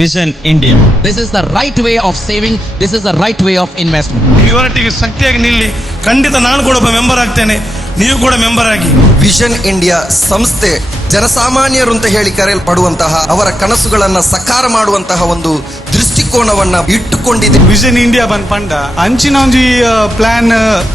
Vision India this is the right way of saving this is the right way of investment. ಇವರೊಟ್ಟಿಗೆ ಶಕ್ತಿಯಾಗಿ ನಿಲ್ಲಿ ಖಂಡಿತ ನಾನು ಕೂಡ ಒಬ್ಬ ಮೆಂಬರ್ ಆಗ್ತೇನೆ ನೀವು ಕೂಡ ಮೆಂಬರ್ ಆಗಿ ವಿಷನ್ ಇಂಡಿಯಾ ಸಂಸ್ಥೆ ಜನಸಾಮಾನ್ಯರು ಅಂತ ಹೇಳಿ ಕರೆಯಲ್ಪಡುವಂತಹ ಅವರ ಕನಸುಗಳನ್ನು ಸಕಾರ ಮಾಡುವಂತಹ ಒಂದು ದೃಷ್ಟಿಕೋನವನ್ನ ಇಟ್ಟುಕೊಂಡಿದೆ. ವಿಷನ್ ಇಂಡಿಯಾ ಬಂದ್ ಪಂಡ. ಅಂಚಿನ ಒಂಜಿ ಪ್ಲಾನ್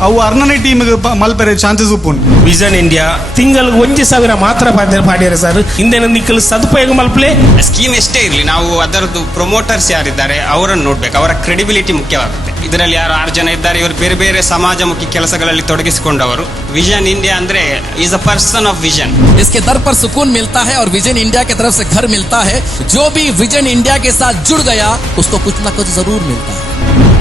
ಅವು ಅರ್ನನೆ ಟೀಮ್ ಮಲ್ಪರೆ ಚಾನ್ಸಸ್ ಉಪ್ಪುಂಡು ವಿಷನ್ ಇಂಡಿಯಾ ತಿಂಗಳು ಒಂಜಿ ಸಾವಿರ ಮಾತ್ರ ಪಾಡ್ಯಾರ ಪಾಡ್ಯಾರ ಸರ್ ಹಿಂದೆ ನಿಕ್ಕಲು ಸದುಪಯೋಗ ಮಲ್ಪಲೆ? ಸ್ಕೀಮ್ ಎಷ್ಟೇ ಇರಲಿ ನಾವು ಅದರದ್ದು ಪ್ರೊಮೋಟರ್ಸ್ ಯಾರಿದ್ದಾರೆ ಅವರನ್ನು ನೋಡ್ಬೇಕು. ಅವರ ಕ್ರೆಡಿಬಿಲಿಟಿ ಮುಖ್ಯವಾಗುತ್ತೆ. ಇದರಲ್ಲಿ ಯಾರು ಆರು ಜನ ಇದ್ದಾರೆ ಇವರು ಬೇರೆ ಬೇರೆ ಸಮಾಜಮುಖಿ ಕೆಲಸಗಳಲ್ಲಿ ತೊಡಗಿಸಿಕೊಂಡವರು ವಿಷನ್ ಇಂಡಿಯಾ ಅಂದ್ರೆ is a person of vision इसके दर पर सुकून मिलता है और विजन इंडिया की तरफ से घर मिलता है जो भी विजन इंडिया के साथ जुड़ गया उसको कुछ ना कुछ जरूर मिलता है